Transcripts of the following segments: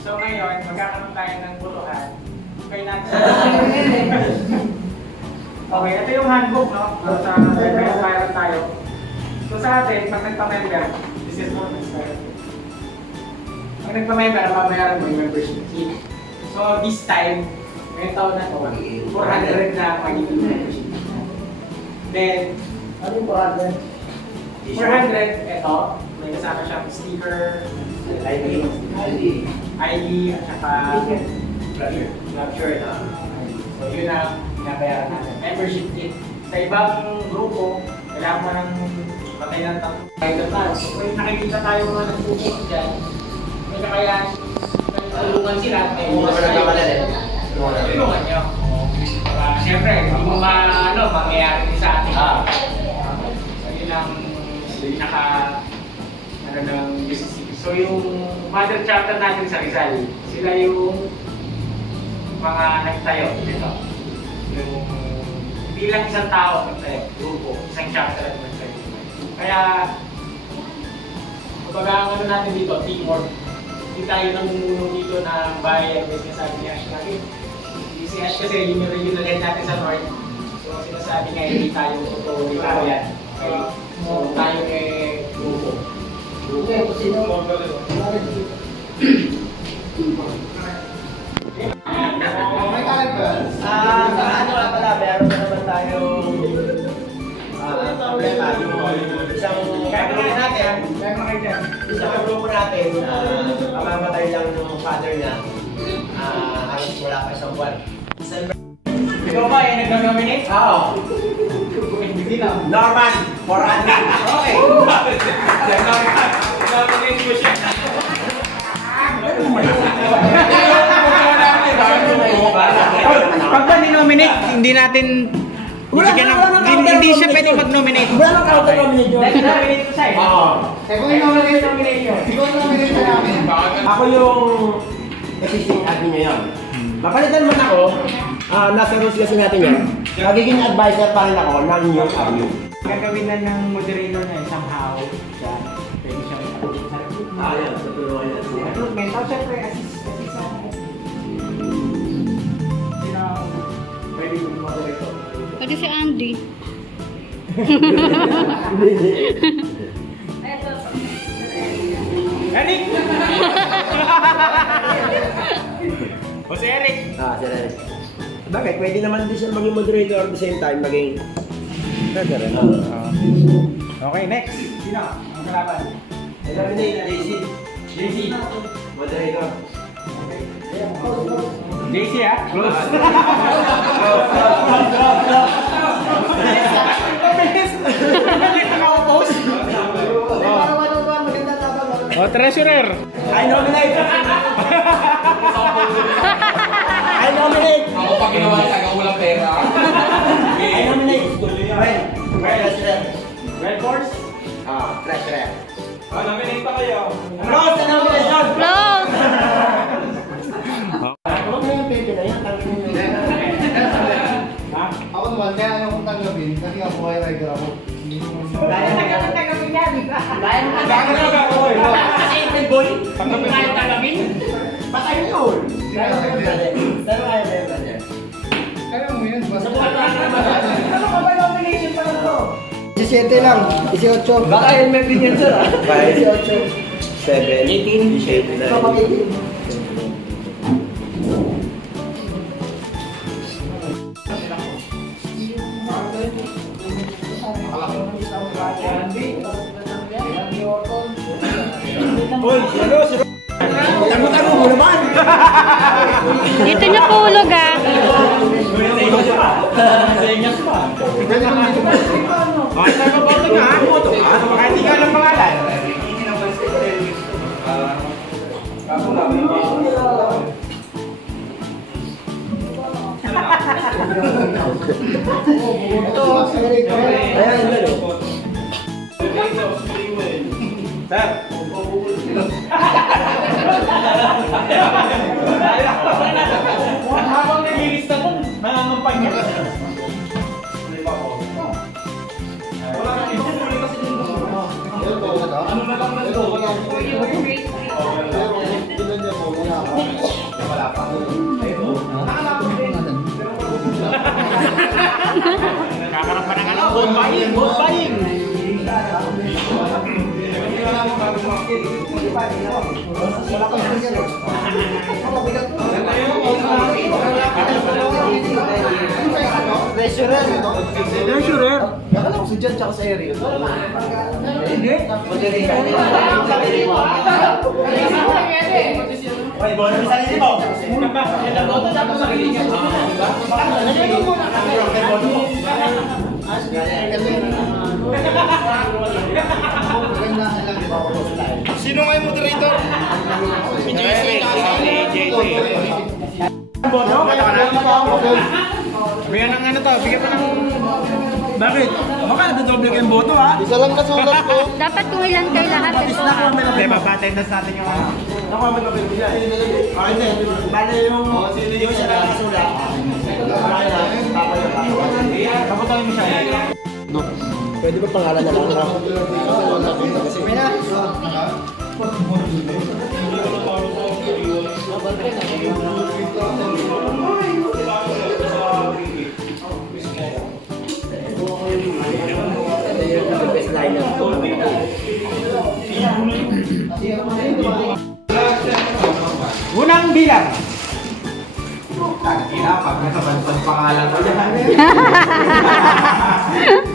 So ngayon, magkakaroon tayo ng botohan. Okay natin. Okay, ito yung handbook, no? Sa nagpa-viral tayo. So sa atin, pag nagpa-member, this is what it's like. Pag nagpa-member, mabayaran mo yung membership fee. So this time, ngayong taon na to, 400 na magiging membership. Then, ano yung 400? 400, ito, may kasama siyang sticker, ID, at saka voucher. So yun ang pinabayaran natin. Membership kit. Sa ibang grupo, kailangan mo ng patay ng tayo. So kung nakikita tayo mga nagpupunod dyan, may kakayahan, tulungan sila, may tulungan nyo. Siyempre, hindi mo mangyayari sa atin. So yun ang pinaka ng UCC. So yung mother chapter natin sa Rizal, sila yung mga nagtayo dito. Yung hindi lang isang tao nagtayo, grupo, isang chapter at nagtayo. Kaya kapag ang natin dito, teamwork. Hindi tayo namumuno dito na bayan, business sabi ni Ash lagi. Si Ash kasi yung regional head natin sa North. So sinasabi nga hindi tayo totalitarian. Okay? So tayo grupo. Okay, sino? May characters? Sa ano nga pala, meron na naman tayong problema. Isang grupo natin, mamamatay lang ng father niya. Halos wala pa isang buwan. Ikaw ba yung nag-nominate? Oo. Hindi lang. Norman, 400. Okay. Nominate mo siya. Pag ni-nominate, hindi natin hindi siya pwede mag-nominate. Wala nang counter-nominate yun. Nominate ko siya eh. Oo. Kung i-nominate nyo, ikaw nominate na namin. Ako yung assisting admin niya yun. Mapalitan man ako, nasa rules kasi natin yan. Magiging advisor pa rin ako ng new RU. Gagawin na ng moderator na somehow siya. Pwede siya rin sa recruitment. Yan. Sa turuan yan. Recruitment. Tapos syempre, assist sa pwede yung moderator. Pwede si Andy. Eric! O si Eric! Si Eric. Bakit? Pwede naman din siya maging moderator at the same time maging... Okay, next. Sino? Ang kalaban? Eliminate na JC. JC. Moderator. JC ah? Close. O, treasurer. I nominate! I nominate! Ako pag ginawa tayo, walang pera. I nominate! President. Red Force? Treasurer. Nominate pa kayo. Close the nomination! Close! Ano na yung pepe na yan? Tangin mo yun. Ako naman, kaya ayaw kong tanggapin kasi ako ay rider ako. Kaya nagkakatagawin yan. Kaya mo kasi yung boy. Kaya tagamin. Patay yun! Kaya mo yun. Saan kaya na yun, brother? Kaya mo yun. Sa buwan ka naman. Ano ka ba nomination pa lang to? 17 lang. 18. Baka helmet din yan, sir, 18. 7, 18, 18, 19. Uy, sino? Tago-tago mo naman! Dito niya po ulog ah. Hindi ka lang pangalan. Ito, Eric. Ayan, yun eh. Sir. Habang nililista mo, nangangampay niya. Ano na lang na ito? Wala pa. Kakarap pa ng ano? Gold buying! Gold buying! Wala ko yung yan. Treasurer. Treasurer! Nakala ko si Jan tsaka sa area. Hindi. Oy, bono sa sarili mo. Sino nga yung moderator? Si JC. Bono? Bigyan ng ano to? Bigyan pa ng... Bakit? Baka nagdodoble kayong boto ha? Isa lang nasulat ko. Dapat kung ilan kayo lahat. Hindi, mapatendance natin yung ano. Nakuha mo ito, Biblia. Okay, hindi. Bale yung siya lang nasulat. Kaputangin mo siya. Pwede ba pangalan na lang? May na. Best lineup. Unang bilang. Tangina, pag nakabantang pangalan ko dyan.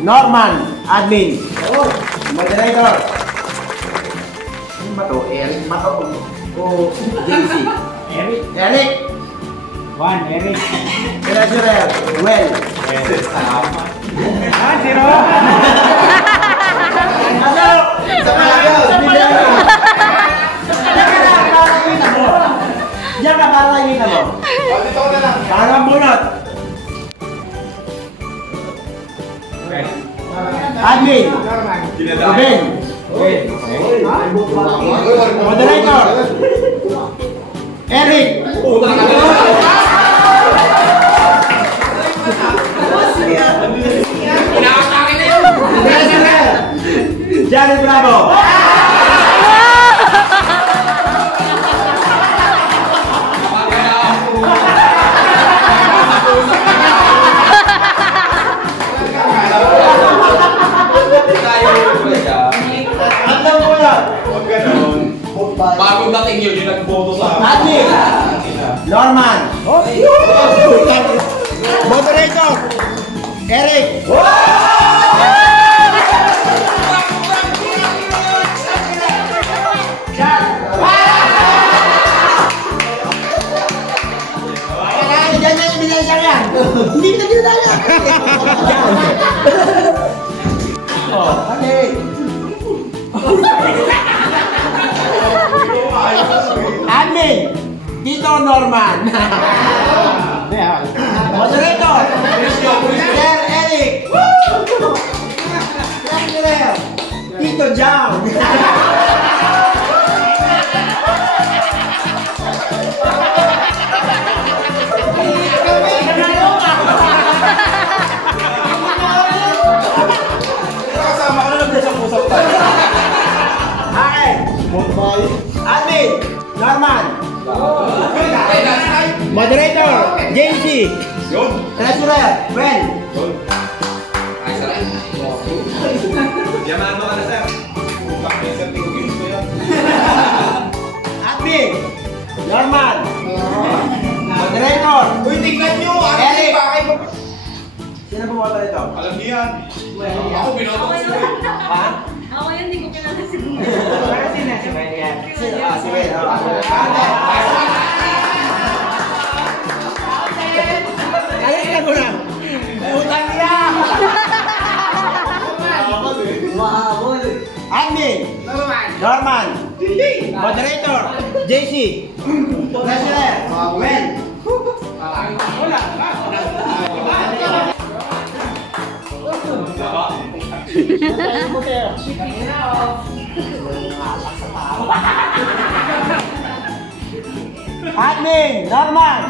Norman, admin. Moderator. Ano ba to? Eric ba to? O JC? Eric. Eric. Eric. Treasurer. Well. Zero. Ano? Sa kanya. Diyan ka para nakikita mo. Dito na lang. Parang bunot. Admin. Ruben. Moderator. Eric. Johnny Bravo. Andang bunot. Huwag ganun. Bagong dating yun, yung nag-photo sa akin. Admin. Norman. Moderator. Eric. Diyan na yung binaysa yan. Hindi na binaysa. Oh, okay. Admin. Tito Norman. Moderator. Sir Eric. Treasurer. Tito John. Kasama ka na nag-usap-usap tayo. Okay. Admin. Norman. Moderator. JC. Yun. Treasurer. Ben. Ay, saray. Yaman mo ka na, sir. Bakit, sir, tingugin ko yan. Admin. Norman. Moderator. Uy, tingnan nyo! Eric. Bakit mo? Sino bumoto nito? Alam niyo yan. Ako, binoto ko sila. Ha? Ako yun, hindi ko kilala si Gina. Si Ben yan. Si Ben. Alis ka muna. Utang niya. Admin. Norman. Moderator. JC. Treasurer. Well. Admin. Norman.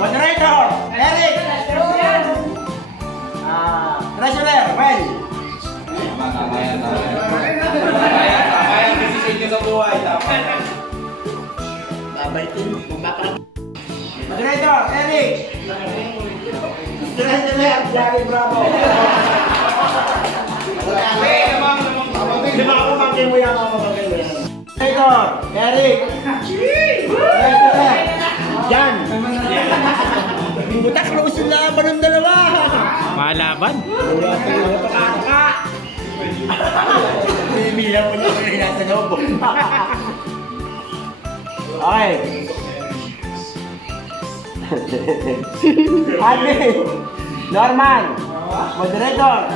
Moderator. Eric. Treasurer. Well. Tama yan, tama yan. Tama yan, decision nyo sa buhay. Tama yan. Eric. Treasurer, Jerry Bravo. Di ba ako pamangkin mo yan? Treasurer, Eric. Treasurer, Jan. Butak na usin laban ng dalawa. Malaban. Bibigyan mo na ako yung nasa loob. Okay. Admin, Norman, Moderator,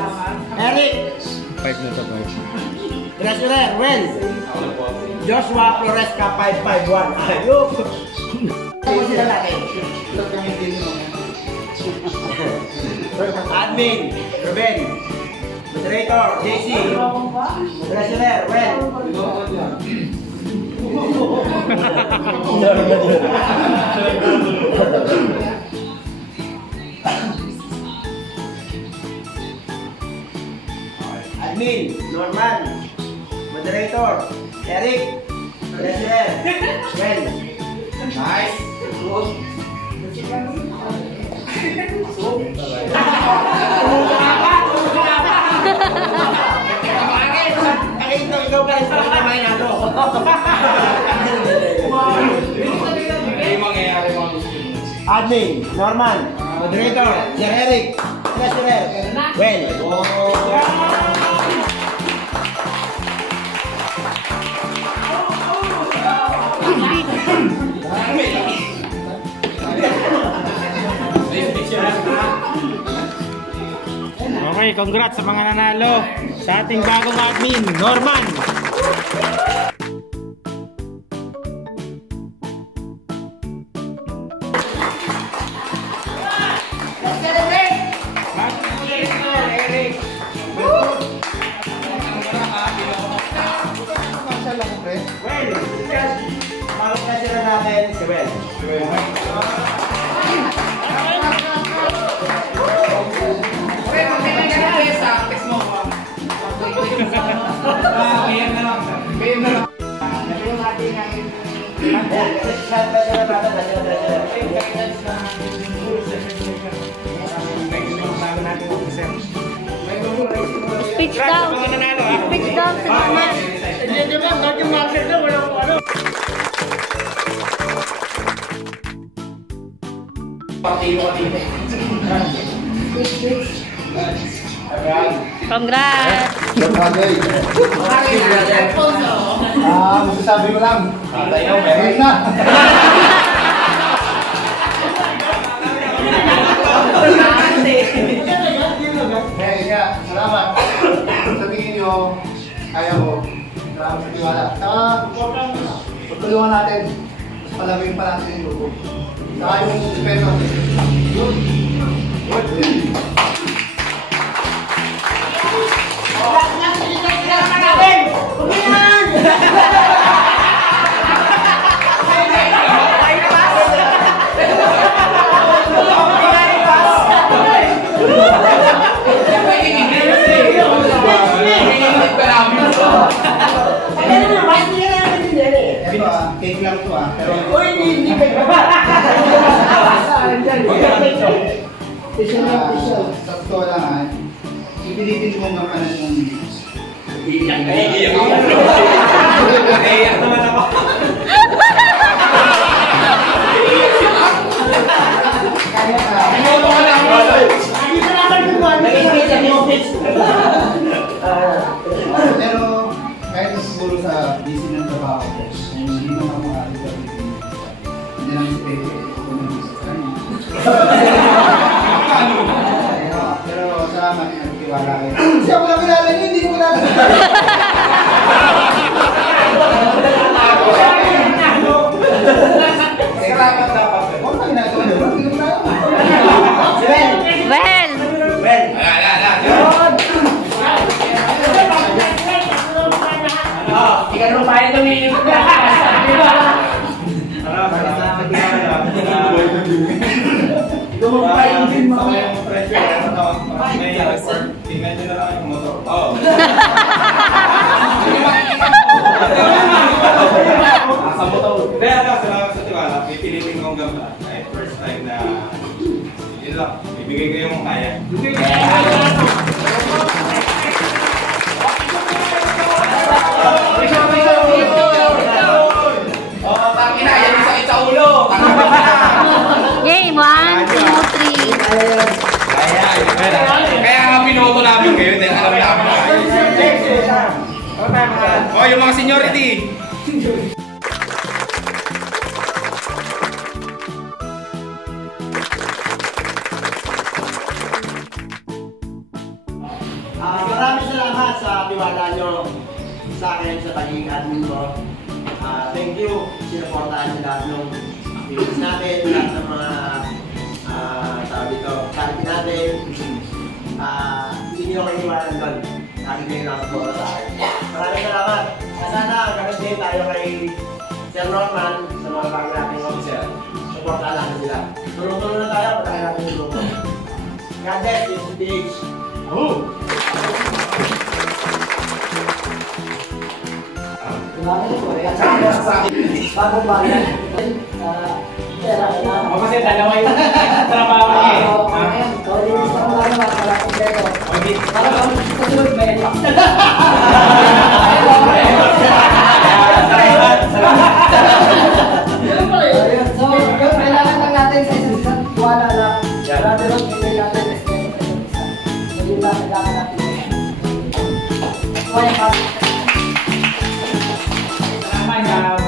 Eric, 5 na to, 5. Treasurer, Wen, Joshua Floresca 551. Ayok! Ano sila natin? Admin, Ruben, Moderator, JC, Treasurer, Wen. Admin, Norman, Moderator, Eric, Treasurer, Wen. Nice. Ikaw ka rin sa kamay na ito. May mangyayari mga gusto mo. Admin, Norman, Moderator, Sir Eric, Treasurer, Wen. Okay, congrats sa mga nanalo sa ating bagong admin, Norman. Well, bakit na sila natin si Well? Speech daw. Speech daw sa mga. Congrats! Masasabi ko lang. Meron na. Kaya, salamat. Sa tingin nyo, kaya ko. Salamat sa tiwala. Saka, pagtulungan natin. Mas palagay pa natin yung grupo. Saka yung respeto. Yun. Cake lang ito pero... Uy, hindi sa totoo lang ipilitin mo ng kanan ng... Iiyak ako. Iiyak naman ako. Pero kahit siguro sa busy ng trabaho ko, hindi naman ako maaari hindi naman si Pepe, ako nang isa sa kanya. Pero salamat at tiwala kayo. Siya ko lang kilala niyo, hindi ko lang. Salamat dapat. Huwag na ginagawa niyo. mong kaya. Oh, tangina, yan yung sakit sa ulo. Yay, 1, 2, 3. Kaya nga pinoto namin kayo, dahil alam namin na kayo. Oh, yung mga seniority. Maraming salamat sa tiwala nyo sa akin sa pagiging admin mo. Thank you. Sinuportahan niyo lahat ng activities natin, lahat ng mga tawag dito, charity natin. Hindi niyo kayo iwanan doon. Lagi kayo nakasuporta sa akin. Maraming salamat. Sana ganun din tayo kay Sir Norman sa mga bago nating officer. Suportahan natin sila. Tulong-tulong na tayo, patayin natin yung grupo. God bless, it's the beach. Bagong bayan. Pera na. O kasi dalawa yung trabaho niya eh. Ikaw din gusto mo lang para kompleto. Okay. Para sa sunod may So, yung kailangan lang natin sa isa't isa, wala lang. Grabe ron, hindi natin respeto sa isa't isa. So, yun lang kailangan natin. Kaya pa. Salamat.